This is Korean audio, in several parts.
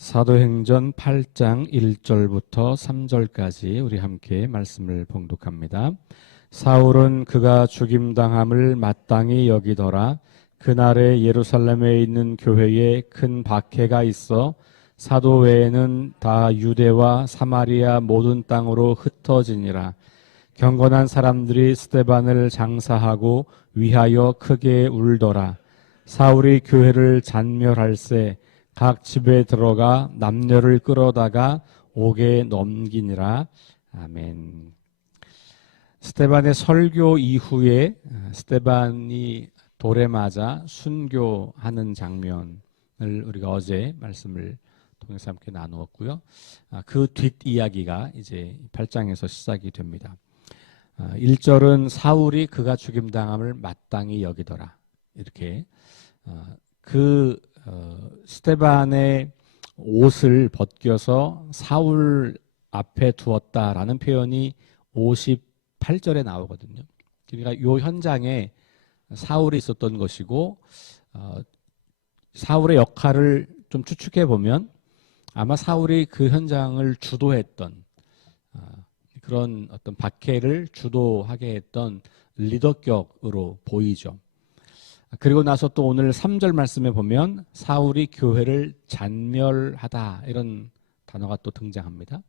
사도행전 8장 1절부터 3절까지 우리 함께 말씀을 봉독합니다. 사울은 그가 죽임당함을 마땅히 여기더라. 그날에 예루살렘에 있는 교회에 큰 박해가 있어 사도 외에는 다 유대와 사마리아 모든 땅으로 흩어지니라. 경건한 사람들이 스데반을 장사하고 위하여 크게 울더라. 사울이 교회를 잔멸할세 각 집에 들어가 남녀를 끌어다가 옥에 넘기니라. 아멘. 스데반의 설교 이후에 스데반이 돌에 맞아 순교하는 장면을 우리가 어제 말씀을 통해서 함께 나누었고요. 그 뒷이야기가 이제 8장에서 시작이 됩니다. 1절은 사울이 그가 죽임당함을 마땅히 여기더라. 이렇게 스데반의 옷을 벗겨서 사울 앞에 두었다라는 표현이 58절에 나오거든요. 그러니까 이 현장에 사울이 있었던 것이고 사울의 역할을 좀 추측해 보면 아마 사울이 그 현장을 주도했던 그런 어떤 박해를 주도하게 했던 리더격으로 보이죠. 그리고 나서 또 오늘 3절 말씀에 보면 사울이 교회를 잔멸하다 이런 단어가 또 등장합니다.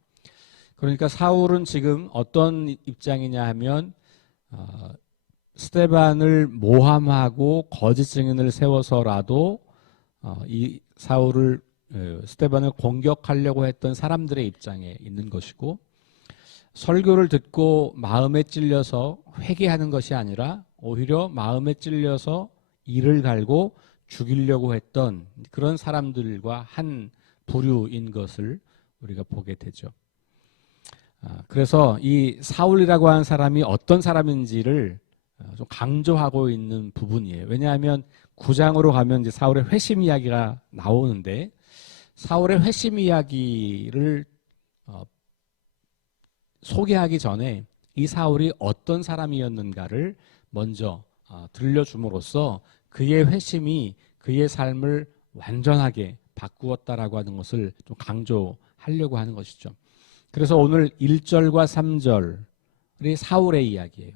그러니까 사울은 지금 어떤 입장이냐 하면 스데반을 모함하고 거짓 증인을 세워서라도 이 사울을 스데반을 공격하려고 했던 사람들의 입장에 있는 것이고, 설교를 듣고 마음에 찔려서 회개하는 것이 아니라 오히려 마음에 찔려서 이를 갈고 죽이려고 했던 그런 사람들과 한 부류인 것을 우리가 보게 되죠. 그래서 이 사울이라고 하는 사람이 어떤 사람인지를 좀 강조하고 있는 부분이에요. 왜냐하면 9장으로 가면 이제 사울의 회심 이야기가 나오는데, 사울의 회심 이야기를 소개하기 전에 이 사울이 어떤 사람이었는가를 먼저 들려줌으로써 그의 회심이 그의 삶을 완전하게 바꾸었다라고 하는 것을 좀 강조하려고 하는 것이죠. 그래서 오늘 1절과 3절이 사울의 이야기예요.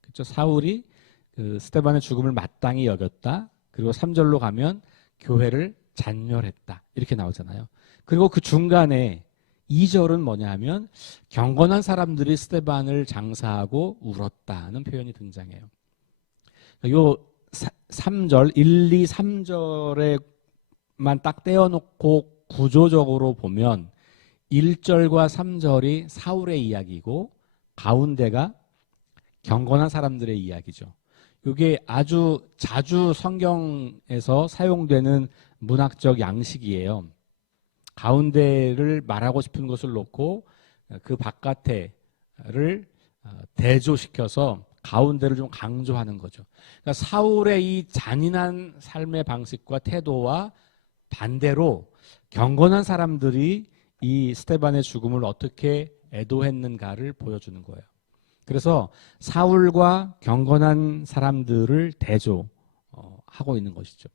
그렇죠? 사울이 그 스데반의 죽음을 마땅히 여겼다. 그리고 3절로 가면 교회를 잔멸했다. 이렇게 나오잖아요. 그리고 그 중간에 2절은 뭐냐 하면 경건한 사람들이 스데반을 장사하고 울었다는 표현이 등장해요. 요 3절, 1, 2, 3절에만 딱 떼어놓고 구조적으로 보면 1절과 3절이 사울의 이야기고 가운데가 경건한 사람들의 이야기죠. 이게 아주 자주 성경에서 사용되는 문학적 양식이에요. 가운데를 말하고 싶은 것을 놓고 그 바깥에를 대조시켜서 가운데를 좀 강조하는 거죠. 그러니까 사울의 이 잔인한 삶의 방식과 태도와 반대로 경건한 사람들이 이 스데반의 죽음을 어떻게 애도했는가를 보여주는 거예요. 그래서 사울과 경건한 사람들을 대조하고 있는 것이죠.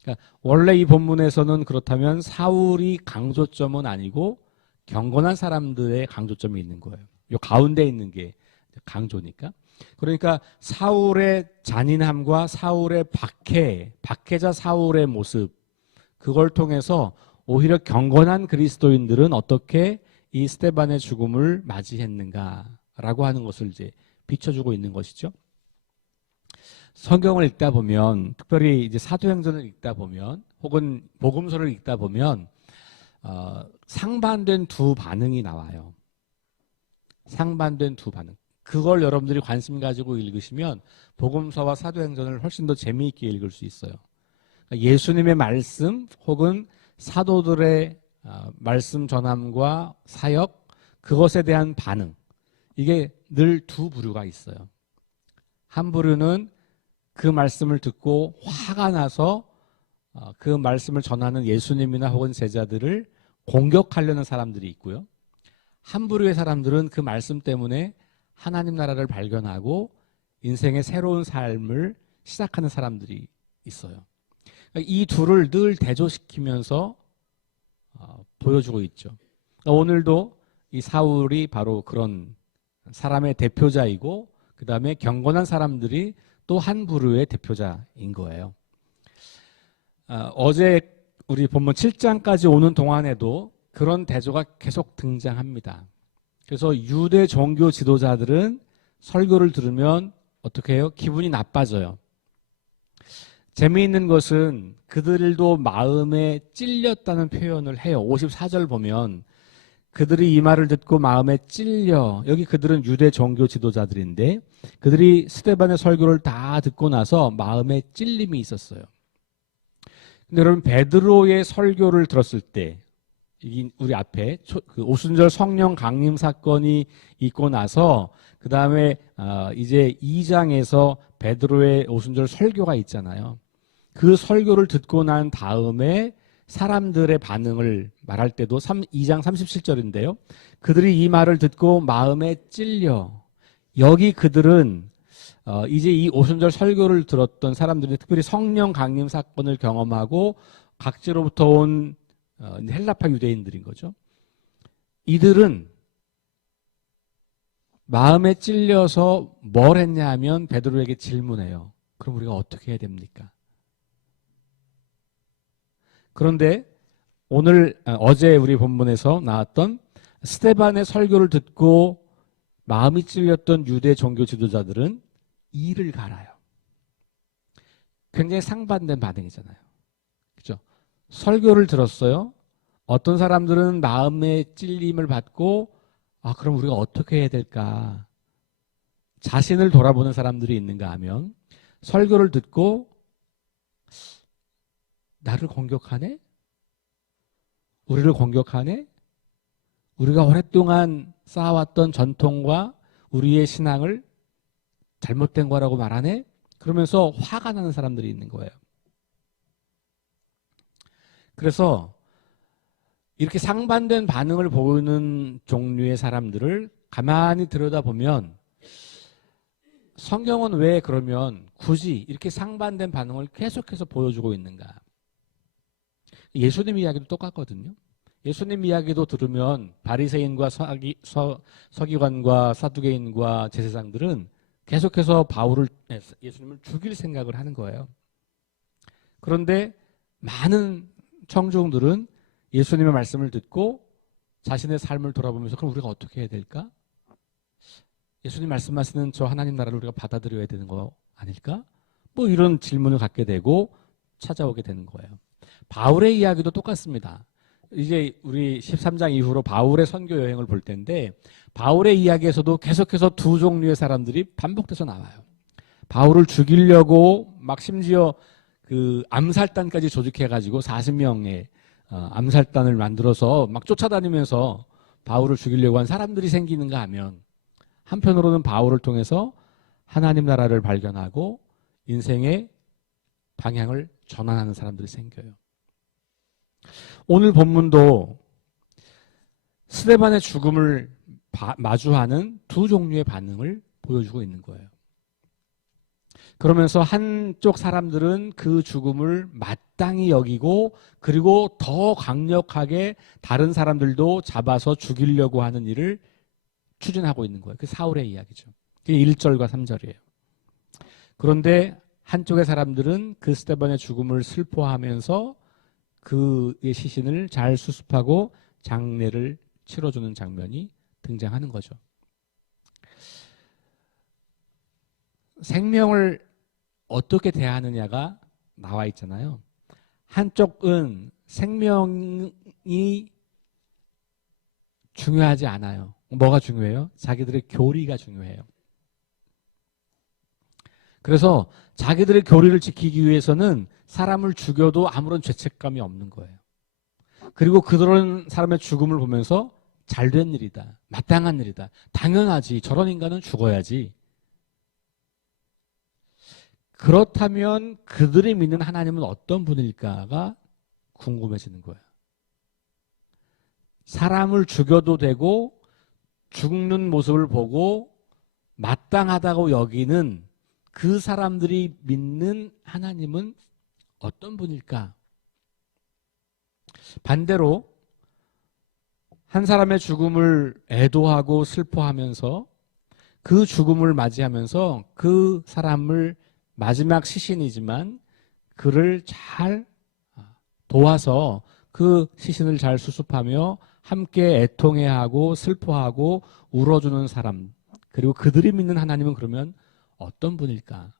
그러니까 원래 이 본문에서는 그렇다면 사울이 강조점은 아니고 경건한 사람들의 강조점이 있는 거예요. 이 가운데 있는 게 강조니까. 그러니까 사울의 잔인함과 사울의 박해자 사울의 모습, 그걸 통해서 오히려 경건한 그리스도인들은 어떻게 이 스데반의 죽음을 맞이했는가라고 하는 것을 이제 비춰주고 있는 것이죠. 성경을 읽다 보면, 특별히 이제 사도행전을 읽다 보면, 혹은 복음서를 읽다 보면 상반된 두 반응이 나와요. 상반된 두 반응. 그걸 여러분들이 관심 가지고 읽으시면 복음서와 사도행전을 훨씬 더 재미있게 읽을 수 있어요. 예수님의 말씀 혹은 사도들의 말씀 전함과 사역, 그것에 대한 반응, 이게 늘 두 부류가 있어요. 한 부류는 그 말씀을 듣고 화가 나서 그 말씀을 전하는 예수님이나 혹은 제자들을 공격하려는 사람들이 있고요. 한 부류의 사람들은 그 말씀 때문에 하나님 나라를 발견하고 인생의 새로운 삶을 시작하는 사람들이 있어요. 이 둘을 늘 대조시키면서 보여주고 있죠. 그러니까 오늘도 이 사울이 바로 그런 사람의 대표자이고 그 다음에 경건한 사람들이 또 한 부류의 대표자인 거예요. 어제 우리 본문 7장까지 오는 동안에도 그런 대조가 계속 등장합니다. 그래서 유대 종교 지도자들은 설교를 들으면 어떻게 해요? 기분이 나빠져요. 재미있는 것은 그들도 마음에 찔렸다는 표현을 해요. 54절 보면 그들이 이 말을 듣고 마음에 찔려. 여기 그들은 유대 종교 지도자들인데 그들이 스데반의 설교를 다 듣고 나서 마음에 찔림이 있었어요. 근데 여러분 베드로의 설교를 들었을 때 우리 앞에 그 오순절 성령 강림 사건이 있고 나서 그 다음에 이제 2장에서 베드로의 오순절 설교가 있잖아요. 그 설교를 듣고 난 다음에 사람들의 반응을 말할 때도 2장 37절인데요. 그들이 이 말을 듣고 마음에 찔려. 여기 그들은 이제 이 오순절 설교를 들었던 사람들이 특별히 성령 강림 사건을 경험하고 각지로부터 온 헬라파 유대인들인 거죠. 이들은 마음에 찔려서 뭘 했냐 하면 베드로에게 질문해요. 그럼 우리가 어떻게 해야 됩니까? 그런데 오늘 어제 우리 본문에서 나왔던 스데반의 설교를 듣고 마음이 찔렸던 유대 종교 지도자들은 이를 갈아요. 굉장히 상반된 반응이잖아요. 그렇죠? 설교를 들었어요. 어떤 사람들은 마음의 찔림을 받고 그럼 우리가 어떻게 해야 될까? 자신을 돌아보는 사람들이 있는가 하면 설교를 듣고 나를 공격하네? 우리를 공격하네? 우리가 오랫동안 쌓아왔던 전통과 우리의 신앙을 잘못된 거라고 말하네? 그러면서 화가 나는 사람들이 있는 거예요. 그래서 이렇게 상반된 반응을 보이는 종류의 사람들을 가만히 들여다보면 성경은 왜 그러면 굳이 이렇게 상반된 반응을 계속해서 보여주고 있는가? 예수님 이야기도 똑같거든요. 예수님 이야기도 들으면 바리새인과 서기관과 사두개인과 제사장들은 계속해서 예수님을 죽일 생각을 하는 거예요. 그런데 많은 청중들은 예수님의 말씀을 듣고 자신의 삶을 돌아보면서 그럼 우리가 어떻게 해야 될까? 예수님 말씀하시는 저 하나님 나라를 우리가 받아들여야 되는 거 아닐까? 뭐 이런 질문을 갖게 되고 찾아오게 되는 거예요. 바울의 이야기도 똑같습니다. 이제 우리 13장 이후로 바울의 선교 여행을 볼 텐데 바울의 이야기에서도 계속해서 두 종류의 사람들이 반복돼서 나와요. 바울을 죽이려고 막 심지어 그 암살단까지 조직해가지고 40명의 암살단을 만들어서 막 쫓아다니면서 바울을 죽이려고 한 사람들이 생기는가 하면 한편으로는 바울을 통해서 하나님 나라를 발견하고 인생의 방향을 전환하는 사람들이 생겨요. 오늘 본문도 스데반의 죽음을 마주하는 두 종류의 반응을 보여주고 있는 거예요. 그러면서 한쪽 사람들은 그 죽음을 마땅히 여기고 그리고 더 강력하게 다른 사람들도 잡아서 죽이려고 하는 일을 추진하고 있는 거예요. 그 사울의 이야기죠. 그게 1절과 3절이에요. 그런데 한쪽의 사람들은 그 스데반의 죽음을 슬퍼하면서 그의 시신을 잘 수습하고 장례를 치러주는 장면이 등장하는 거죠. 생명을 어떻게 대하느냐가 나와 있잖아요. 한쪽은 생명이 중요하지 않아요. 뭐가 중요해요? 자기들의 교리가 중요해요. 그래서 자기들의 교리를 지키기 위해서는 사람을 죽여도 아무런 죄책감이 없는 거예요. 그리고 그런 사람의 죽음을 보면서 잘된 일이다. 마땅한 일이다. 당연하지. 저런 인간은 죽어야지. 그렇다면 그들이 믿는 하나님은 어떤 분일까가 궁금해지는 거예요. 사람을 죽여도 되고 죽는 모습을 보고 마땅하다고 여기는 그 사람들이 믿는 하나님은 어떤 분일까? 반대로 한 사람의 죽음을 애도하고 슬퍼하면서 그 죽음을 맞이하면서 그 사람을 마지막 시신이지만 그를 잘 도와서 그 시신을 잘 수습하며 함께 애통해하고 슬퍼하고 울어주는 사람, 그리고 그들이 믿는 하나님은 그러면 어떤 분일까?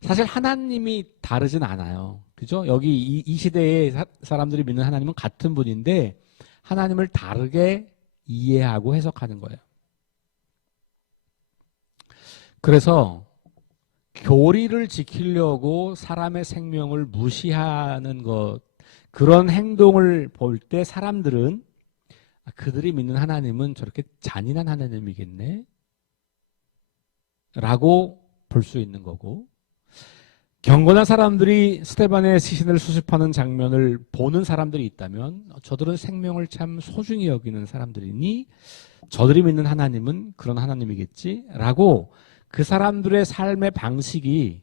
사실 하나님이 다르진 않아요. 그죠? 여기 이 시대의 사람들이 믿는 하나님은 같은 분인데 하나님을 다르게 이해하고 해석하는 거예요. 그래서 교리를 지키려고 사람의 생명을 무시하는 것, 그런 행동을 볼 때 사람들은 그들이 믿는 하나님은 저렇게 잔인한 하나님이겠네? 라고 볼 수 있는 거고, 경건한 사람들이 스데반의 시신을 수습하는 장면을 보는 사람들이 있다면 저들은 생명을 참 소중히 여기는 사람들이니 저들이 믿는 하나님은 그런 하나님이겠지? 라고 그 사람들의 삶의 방식이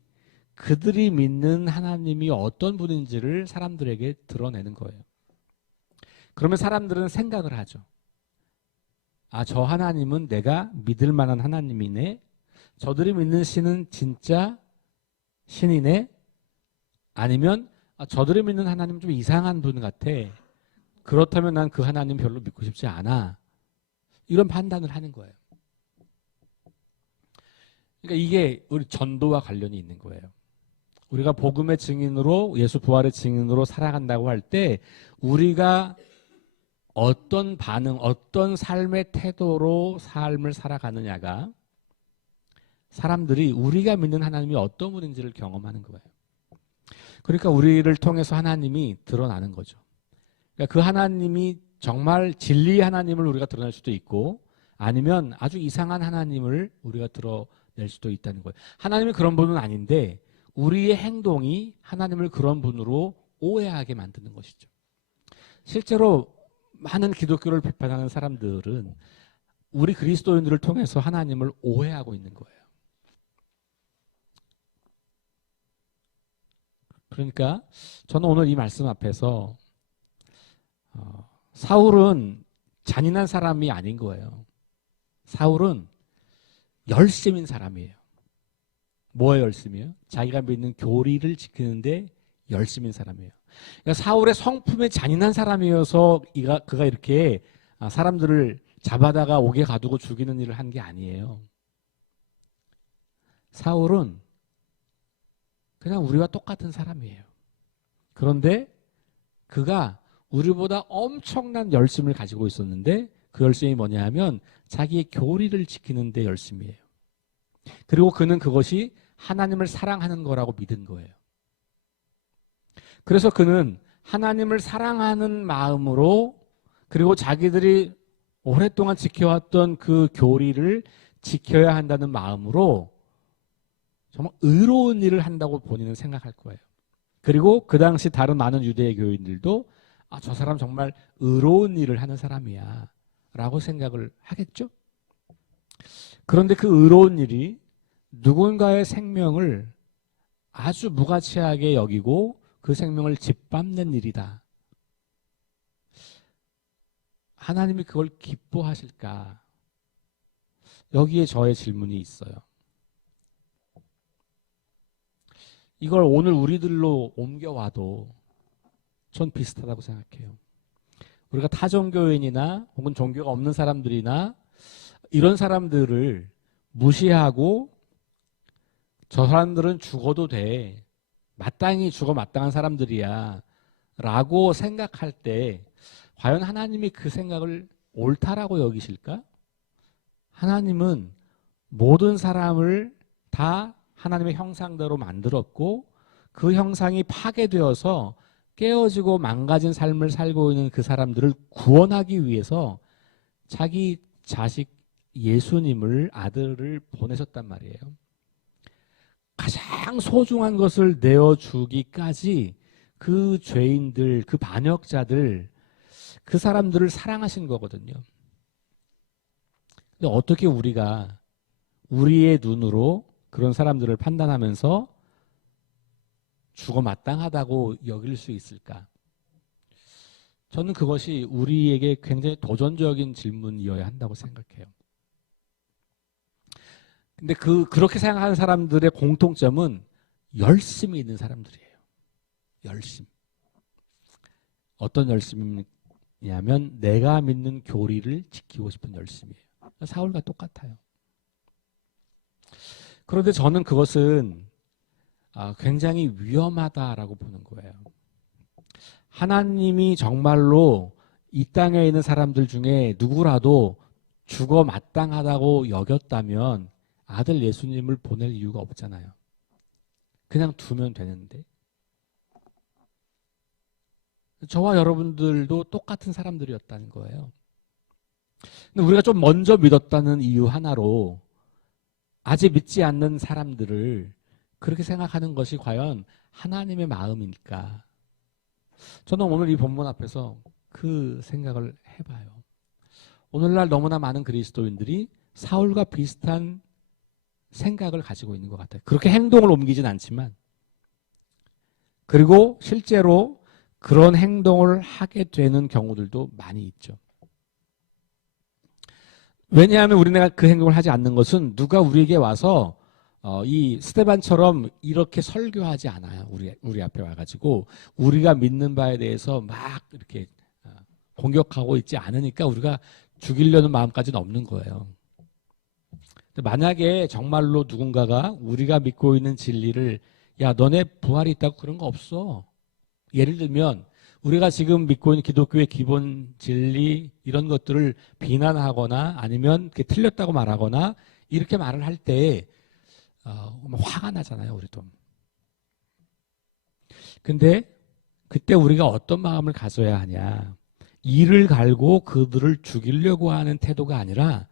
그들이 믿는 하나님이 어떤 분인지를 사람들에게 드러내는 거예요. 그러면 사람들은 생각을 하죠. 아, 저 하나님은 내가 믿을 만한 하나님이네. 저들이 믿는 신은 진짜 신이네. 아니면 저들이 믿는 하나님은 좀 이상한 분 같아. 그렇다면 난 그 하나님 별로 믿고 싶지 않아. 이런 판단을 하는 거예요. 그러니까 이게 우리 전도와 관련이 있는 거예요. 우리가 복음의 증인으로, 예수 부활의 증인으로 살아간다고 할 때 우리가 어떤 반응, 어떤 삶의 태도로 삶을 살아가느냐가 사람들이 우리가 믿는 하나님이 어떤 분인지를 경험하는 거예요. 그러니까 우리를 통해서 하나님이 드러나는 거죠. 그러니까 그 하나님이 정말 진리의 하나님을 우리가 드러낼 수도 있고 아니면 아주 이상한 하나님을 우리가 드러낼 수도 있다는 거예요. 하나님이 그런 분은 아닌데 우리의 행동이 하나님을 그런 분으로 오해하게 만드는 것이죠. 실제로 많은 기독교를 비판하는 사람들은 우리 그리스도인들을 통해서 하나님을 오해하고 있는 거예요. 그러니까 저는 오늘 이 말씀 앞에서 사울은 잔인한 사람이 아닌 거예요. 사울은 열심인 사람이에요. 뭐에 열심이에요? 자기가 믿는 교리를 지키는데 열심인 사람이에요. 그러니까 사울의 성품에 잔인한 사람이어서 그가 이렇게 사람들을 잡아다가 옥에 가두고 죽이는 일을 한 게 아니에요. 사울은 그냥 우리와 똑같은 사람이에요. 그런데 그가 우리보다 엄청난 열심을 가지고 있었는데 그 열심이 뭐냐 하면 자기의 교리를 지키는 데 열심이에요. 그리고 그는 그것이 하나님을 사랑하는 거라고 믿은 거예요. 그래서 그는 하나님을 사랑하는 마음으로 그리고 자기들이 오랫동안 지켜왔던 그 교리를 지켜야 한다는 마음으로 정말 의로운 일을 한다고 본인은 생각할 거예요. 그리고 그 당시 다른 많은 유대의 교인들도 저 사람 정말 의로운 일을 하는 사람이야 라고 생각을 하겠죠. 그런데 그 의로운 일이 누군가의 생명을 아주 무가치하게 여기고 그 생명을 짓밟는 일이다. 하나님이 그걸 기뻐하실까? 여기에 저의 질문이 있어요. 이걸 오늘 우리들로 옮겨와도 전 비슷하다고 생각해요. 우리가 타종교인이나 혹은 종교가 없는 사람들이나 이런 사람들을 무시하고 저 사람들은 죽어도 돼. 마땅히 죽어 마땅한 사람들이야. 라고 생각할 때 과연 하나님이 그 생각을 옳다라고 여기실까? 하나님은 모든 사람을 다 하나님의 형상대로 만들었고 그 형상이 파괴되어서 깨어지고 망가진 삶을 살고 있는 그 사람들을 구원하기 위해서 자기 자식 예수님을 아들을 보내셨단 말이에요. 가장 소중한 것을 내어주기까지 그 죄인들, 그 반역자들, 그 사람들을 사랑하신 거거든요. 근데 어떻게 우리가 우리의 눈으로 그런 사람들을 판단하면서 죽어 마땅하다고 여길 수 있을까? 저는 그것이 우리에게 굉장히 도전적인 질문이어야 한다고 생각해요. 근데 그렇게 생각하는 사람들의 공통점은 열심이 있는 사람들이에요. 열심. 어떤 열심이냐면 내가 믿는 교리를 지키고 싶은 열심이에요. 사울과 똑같아요. 그런데 저는 그것은 굉장히 위험하다라고 보는 거예요. 하나님이 정말로 이 땅에 있는 사람들 중에 누구라도 죽어 마땅하다고 여겼다면 아들 예수님을 보낼 이유가 없잖아요. 그냥 두면 되는데. 저와 여러분들도 똑같은 사람들이었다는 거예요. 근데 우리가 좀 먼저 믿었다는 이유 하나로 아직 믿지 않는 사람들을 그렇게 생각하는 것이 과연 하나님의 마음일까? 저는 오늘 이 본문 앞에서 그 생각을 해봐요. 오늘날 너무나 많은 그리스도인들이 사울과 비슷한 생각을 가지고 있는 것 같아요. 그렇게 행동을 옮기진 않지만, 그리고 실제로 그런 행동을 하게 되는 경우들도 많이 있죠. 왜냐하면 우리가 그 행동을 하지 않는 것은 누가 우리에게 와서 이 스데반처럼 이렇게 설교하지 않아요. 우리 앞에 와가지고 우리가 믿는 바에 대해서 막 이렇게 공격하고 있지 않으니까 우리가 죽이려는 마음까지는 없는 거예요. 만약에 정말로 누군가가 우리가 믿고 있는 진리를 야 너네 부활이 있다고 그런 거 없어. 예를 들면 우리가 지금 믿고 있는 기독교의 기본 진리 이런 것들을 비난하거나 아니면 이렇게 틀렸다고 말하거나 이렇게 말을 할 때 화가 나잖아요. 우리도. 근데 그때 우리가 어떤 마음을 가져야 하냐. 이를 갈고 그들을 죽이려고 하는 태도가 아니라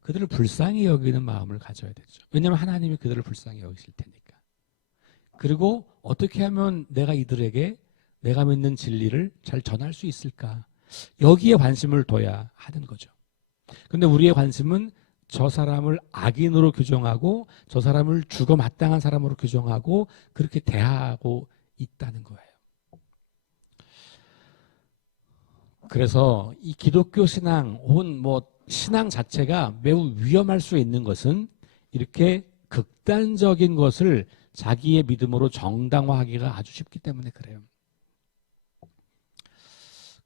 그들을 불쌍히 여기는 마음을 가져야 되죠. 왜냐하면 하나님이 그들을 불쌍히 여기실 테니까. 그리고 어떻게 하면 내가 이들에게 내가 믿는 진리를 잘 전할 수 있을까? 여기에 관심을 둬야 하는 거죠. 근데 우리의 관심은 저 사람을 악인으로 규정하고 저 사람을 죽어 마땅한 사람으로 규정하고 그렇게 대하고 있다는 거예요. 그래서 이 기독교 신앙 혹은 신앙 자체가 매우 위험할 수 있는 것은 이렇게 극단적인 것을 자기의 믿음으로 정당화하기가 아주 쉽기 때문에 그래요.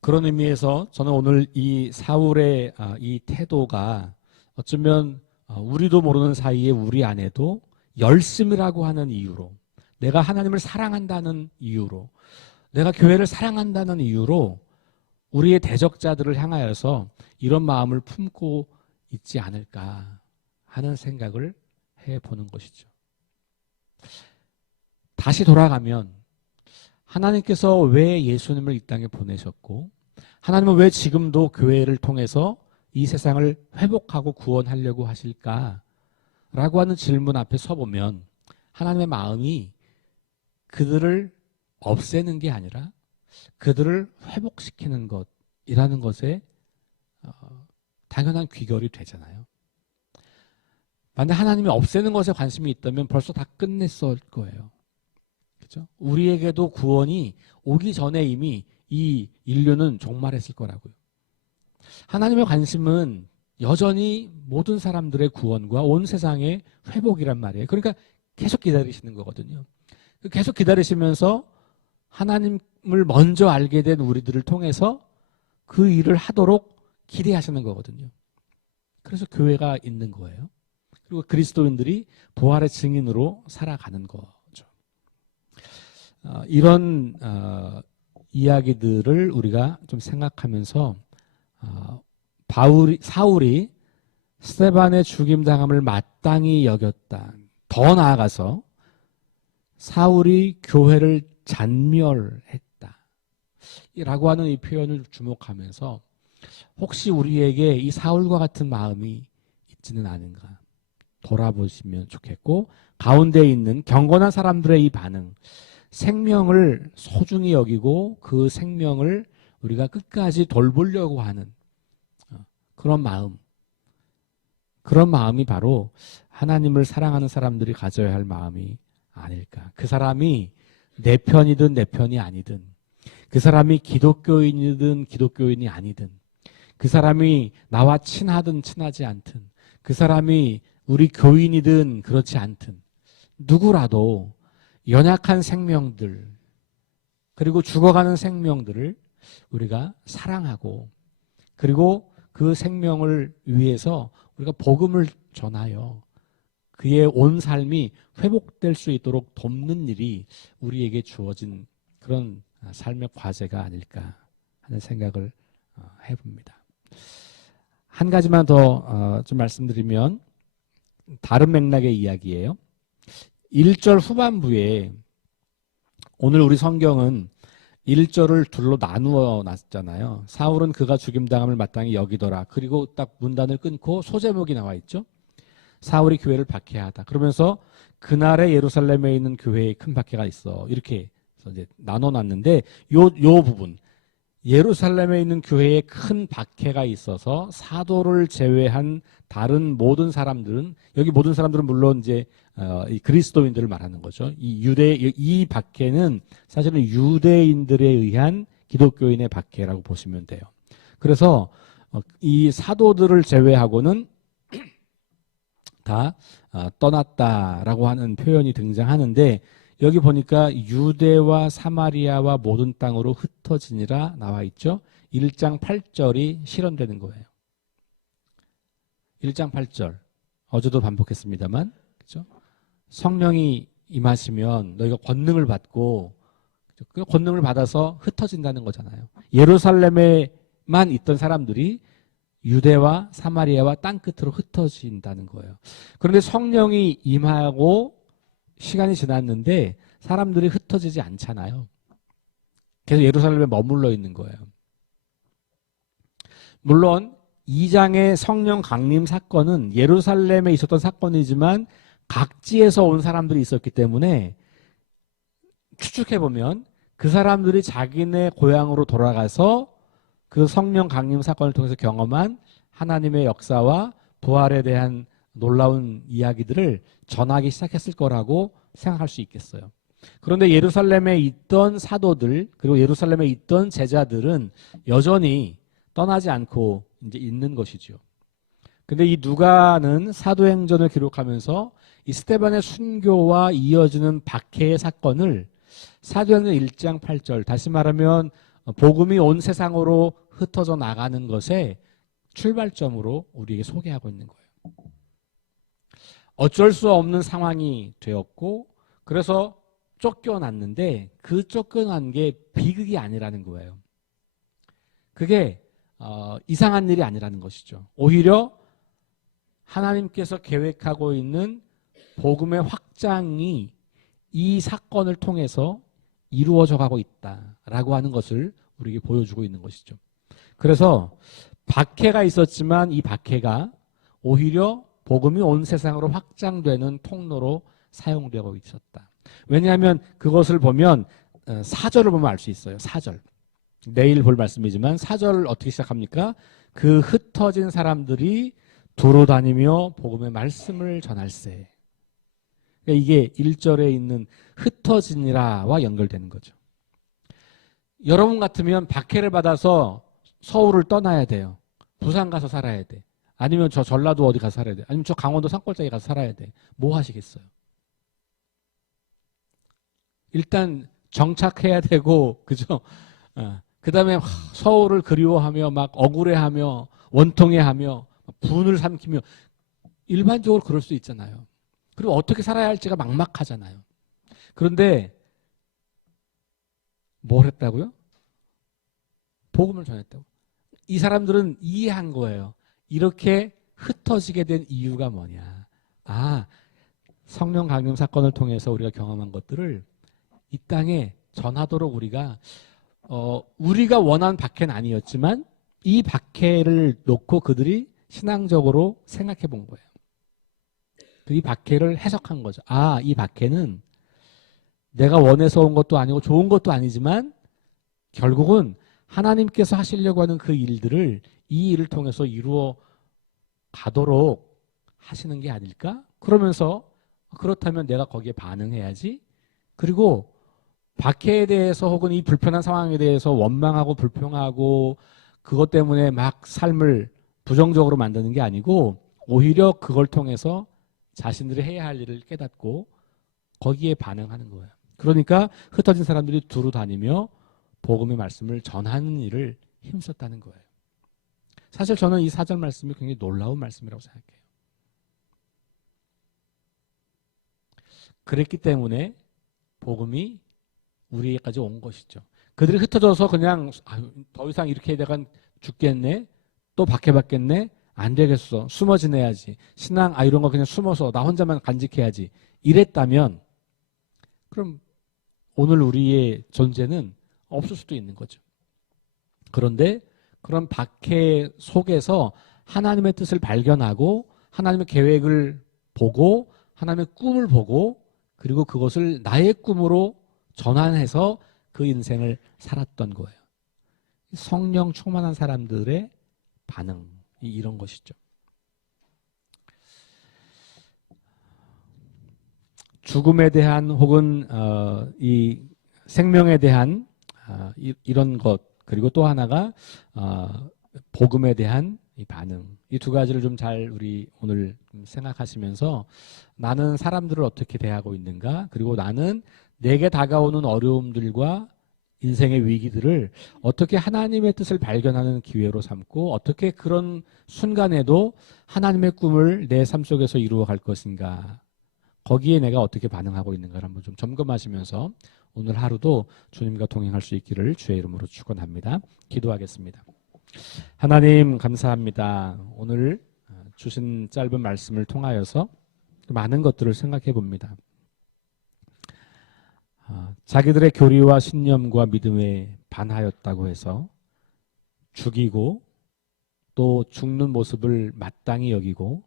그런 의미에서 저는 오늘 이 사울의 이 태도가 어쩌면 우리도 모르는 사이에 우리 안에도 열심이라고 하는 이유로, 내가 하나님을 사랑한다는 이유로, 내가 교회를 사랑한다는 이유로 우리의 대적자들을 향하여서 이런 마음을 품고 있지 않을까 하는 생각을 해보는 것이죠. 다시 돌아가면 하나님께서 왜 예수님을 이 땅에 보내셨고 하나님은 왜 지금도 교회를 통해서 이 세상을 회복하고 구원하려고 하실까? 라고 하는 질문 앞에 서보면 하나님의 마음이 그들을 없애는 게 아니라 그들을 회복시키는 것이라는 것에 당연한 귀결이 되잖아요. 만약 하나님이 없애는 것에 관심이 있다면 벌써 다 끝냈을 거예요. 그렇죠? 우리에게도 구원이 오기 전에 이미 이 인류는 종말했을 거라고요. 하나님의 관심은 여전히 모든 사람들의 구원과 온 세상의 회복이란 말이에요. 그러니까 계속 기다리시는 거거든요. 계속 기다리시면서 하나님을 먼저 알게 된 우리들을 통해서 그 일을 하도록 기대하시는 거거든요. 그래서 교회가 있는 거예요. 그리고 그리스도인들이 부활의 증인으로 살아가는 거죠. 이런 이야기들을 우리가 좀 생각하면서 사울이 스데반의 죽임당함을 마땅히 여겼다. 더 나아가서 사울이 교회를 잔멸했다. 라고 하는 이 표현을 주목하면서 혹시 우리에게 이 사울과 같은 마음이 있지는 않은가 돌아보시면 좋겠고, 가운데 있는 경건한 사람들의 이 반응, 생명을 소중히 여기고 그 생명을 우리가 끝까지 돌보려고 하는 그런 마음이 바로 하나님을 사랑하는 사람들이 가져야 할 마음이 아닐까. 그 사람이 내 편이든 내 편이 아니든, 그 사람이 기독교인이든 기독교인이 아니든, 그 사람이 나와 친하든 친하지 않든, 그 사람이 우리 교인이든 그렇지 않든, 누구라도 연약한 생명들, 그리고 죽어가는 생명들을 우리가 사랑하고, 그리고 그 생명을 위해서 우리가 복음을 전하여 그의 온 삶이 회복될 수 있도록 돕는 일이 우리에게 주어진 그런 삶의 과제가 아닐까 하는 생각을 해봅니다. 한 가지만 더 좀 말씀드리면, 다른 맥락의 이야기예요. 1절 후반부에, 오늘 우리 성경은 1절을 둘로 나누어 놨잖아요. 사울은 그가 죽임당함을 마땅히 여기더라. 그리고 딱 문단을 끊고 소제목이 나와 있죠. 사울이 교회를 박해하다. 그러면서 그날에 예루살렘에 있는 교회에 큰 박해가 있어. 이렇게 이제 나눠놨는데, 요 부분, 예루살렘에 있는 교회에 큰 박해가 있어서 사도를 제외한 다른 모든 사람들은, 여기 모든 사람들은 물론 이제 이 그리스도인들을 말하는 거죠. 이 박해는 사실은 유대인들에 의한 기독교인의 박해라고 보시면 돼요. 그래서 이 사도들을 제외하고는 다 떠났다라고 하는 표현이 등장하는데, 여기 보니까 유대와 사마리아와 모든 땅으로 흩어지니라 나와 있죠. 1장 8절이 실현되는 거예요. 1장 8절. 어제도 반복했습니다만, 그렇죠? 성령이 임하시면 너희가 권능을 받고, 그 권능을 받아서 흩어진다는 거잖아요. 예루살렘에만 있던 사람들이 유대와 사마리아와 땅끝으로 흩어진다는 거예요. 그런데 성령이 임하고 시간이 지났는데 사람들이 흩어지지 않잖아요. 계속 예루살렘에 머물러 있는 거예요. 물론 2장의 성령 강림 사건은 예루살렘에 있었던 사건이지만 각지에서 온 사람들이 있었기 때문에, 추측해보면 그 사람들이 자기네 고향으로 돌아가서 그 성령 강림 사건을 통해서 경험한 하나님의 역사와 부활에 대한 놀라운 이야기들을 전하기 시작했을 거라고 생각할 수 있겠어요. 그런데 예루살렘에 있던 사도들, 그리고 예루살렘에 있던 제자들은 여전히 떠나지 않고 이제 있는 것이죠. 근데 이 누가는 사도행전을 기록하면서 이 스데반의 순교와 이어지는 박해의 사건을 사도행전 1장 8절, 다시 말하면 복음이 온 세상으로 흩어져 나가는 것의 출발점으로 우리에게 소개하고 있는 거예요. 어쩔 수 없는 상황이 되었고, 그래서 쫓겨났는데 그 쫓겨난 게 비극이 아니라는 거예요. 그게 이상한 일이 아니라는 것이죠. 오히려 하나님께서 계획하고 있는 복음의 확장이 이 사건을 통해서 이루어져 가고 있다라고 하는 것을 우리에게 보여주고 있는 것이죠. 그래서 박해가 있었지만 이 박해가 오히려 복음이 온 세상으로 확장되는 통로로 사용되고 있었다. 왜냐하면 그것을 보면 4절을 보면 알 수 있어요. 4절. 내일 볼 말씀이지만 4절 어떻게 시작합니까? 그 흩어진 사람들이 두루 다니며 복음의 말씀을 전할세. 그러니까 이게 1절에 있는 흩어지니라와 연결되는 거죠. 여러분 같으면 박해를 받아서 서울을 떠나야 돼요. 부산 가서 살아야 돼. 아니면 저 전라도 어디 가서 살아야 돼. 아니면 저 강원도 산골짜기 가서 살아야 돼. 뭐 하시겠어요? 일단 정착해야 되고, 그죠? 그 다음에 서울을 그리워하며 막 억울해하며 원통해하며 분을 삼키며, 일반적으로 그럴 수 있잖아요. 그리고 어떻게 살아야 할지가 막막하잖아요. 그런데 뭘 했다고요? 복음을 전했다고. 이 사람들은 이해한 거예요. 이렇게 흩어지게 된 이유가 뭐냐. 성령 강림 사건을 통해서 우리가 경험한 것들을 이 땅에 전하도록 우리가 원한 박해는 아니었지만 이 박해를 놓고 그들이 신앙적으로 생각해 본 거예요. 이 박해를 해석한 거죠. 이 박해는 내가 원해서 온 것도 아니고 좋은 것도 아니지만 결국은 하나님께서 하시려고 하는 그 일들을 이 일을 통해서 이루어 가도록 하시는 게 아닐까? 그러면서 그렇다면 내가 거기에 반응해야지. 그리고 박해에 대해서 혹은 이 불편한 상황에 대해서 원망하고 불평하고 그것 때문에 막 삶을 부정적으로 만드는 게 아니고 오히려 그걸 통해서 자신들이 해야 할 일을 깨닫고 거기에 반응하는 거예요. 그러니까 흩어진 사람들이 두루 다니며 복음의 말씀을 전하는 일을 힘썼다는 거예요. 사실 저는 이 4절 말씀이 굉장히 놀라운 말씀이라고 생각해요. 그랬기 때문에 복음이 우리에게까지 온 것이죠. 그들이 흩어져서 그냥 더 이상 이렇게 되다간 죽겠네, 또 박해받겠네, 안 되겠어, 숨어 지내야지, 신앙 이런 거 그냥 숨어서 나 혼자만 간직해야지 이랬다면 그럼 오늘 우리의 존재는 없을 수도 있는 거죠. 그런데 그런 박해 속에서 하나님의 뜻을 발견하고 하나님의 계획을 보고 하나님의 꿈을 보고 그리고 그것을 나의 꿈으로 전환해서 그 인생을 살았던 거예요. 성령 충만한 사람들의 반응이 이런 것이죠. 죽음에 대한 혹은 이 생명에 대한 이런 것 그리고 또 하나가 복음에 대한 이 반응 이 두 가지를 좀 잘 우리 오늘 생각하시면서 나는 사람들을 어떻게 대하고 있는가 그리고 나는 내게 다가오는 어려움들과 인생의 위기들을 어떻게 하나님의 뜻을 발견하는 기회로 삼고 어떻게 그런 순간에도 하나님의 꿈을 내 삶 속에서 이루어 갈 것인가 거기에 내가 어떻게 반응하고 있는가를 한번 좀 점검하시면서 오늘 하루도 주님과 동행할 수 있기를 주의 이름으로 축원합니다. 기도하겠습니다. 하나님 감사합니다. 오늘 주신 짧은 말씀을 통하여서 많은 것들을 생각해 봅니다. 자기들의 교리와 신념과 믿음에 반하였다고 해서 죽이고 또 죽는 모습을 마땅히 여기고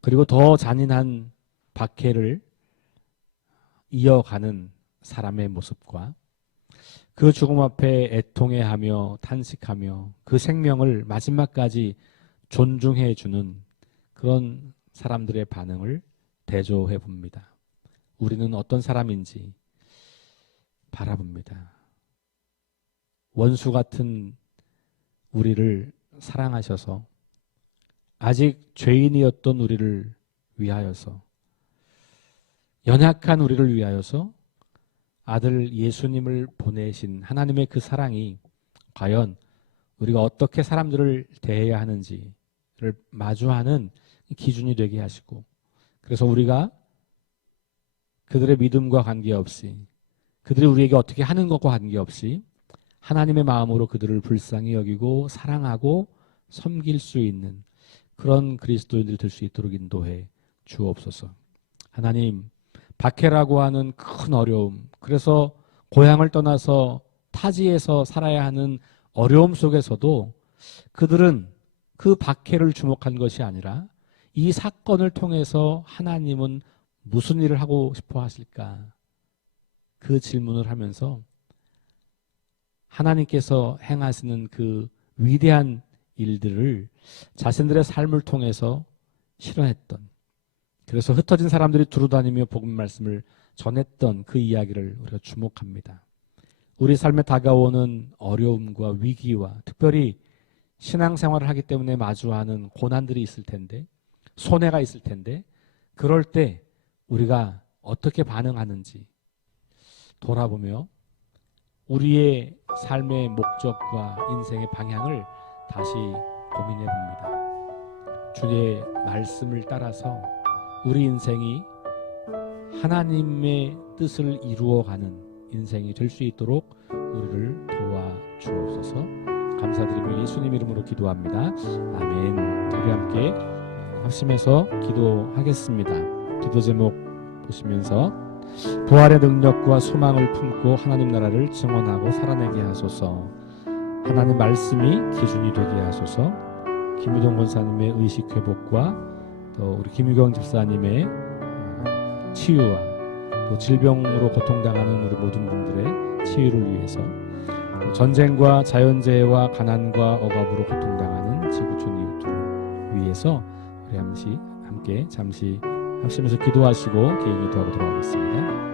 그리고 더 잔인한 박해를 이어가는 사람의 모습과 그 죽음 앞에 애통해하며 탄식하며 그 생명을 마지막까지 존중해 주는 그런 사람들의 반응을 대조해 봅니다. 우리는 어떤 사람인지 바라봅니다. 원수 같은 우리를 사랑하셔서 아직 죄인이었던 우리를 위하여서 연약한 우리를 위하여서 아들 예수님을 보내신 하나님의 그 사랑이 과연 우리가 어떻게 사람들을 대해야 하는지를 마주하는 기준이 되게 하시고 그래서 우리가 그들의 믿음과 관계없이 그들이 우리에게 어떻게 하는 것과 관계없이 하나님의 마음으로 그들을 불쌍히 여기고 사랑하고 섬길 수 있는 그런 그리스도인들이 될 수 있도록 인도해 주옵소서. 하나님 박해라고 하는 큰 어려움 그래서 고향을 떠나서 타지에서 살아야 하는 어려움 속에서도 그들은 그 박해를 주목한 것이 아니라 이 사건을 통해서 하나님은 무슨 일을 하고 싶어 하실까 그 질문을 하면서 하나님께서 행하시는 그 위대한 일들을 자신들의 삶을 통해서 실현했던 그래서 흩어진 사람들이 두루다니며 복음 말씀을 전했던 그 이야기를 우리가 주목합니다. 우리 삶에 다가오는 어려움과 위기와 특별히 신앙생활을 하기 때문에 마주하는 고난들이 있을 텐데 손해가 있을 텐데 그럴 때 우리가 어떻게 반응하는지 돌아보며 우리의 삶의 목적과 인생의 방향을 다시 고민해 봅니다. 주의 말씀을 따라서 우리 인생이 하나님의 뜻을 이루어가는 인생이 될 수 있도록 우리를 도와주옵소서. 감사드리며 예수님 이름으로 기도합니다. 아멘. 우리 함께 합심해서 기도하겠습니다. 기도 제목 보시면서 부활의 능력과 소망을 품고 하나님 나라를 증언하고 살아내게 하소서. 하나님 말씀이 기준이 되게 하소서. 김유동 권사님의 의식 회복과 또 우리 김유경 집사님의 치유와 또 질병으로 고통당하는 우리 모든 분들의 치유를 위해서 또 전쟁과 자연재해와 가난과 억압으로 고통당하는 지구촌 이웃들을 위해서 우리 함께 잠시 합심해서 기도하시고 개인 기도하고 돌아오겠습니다.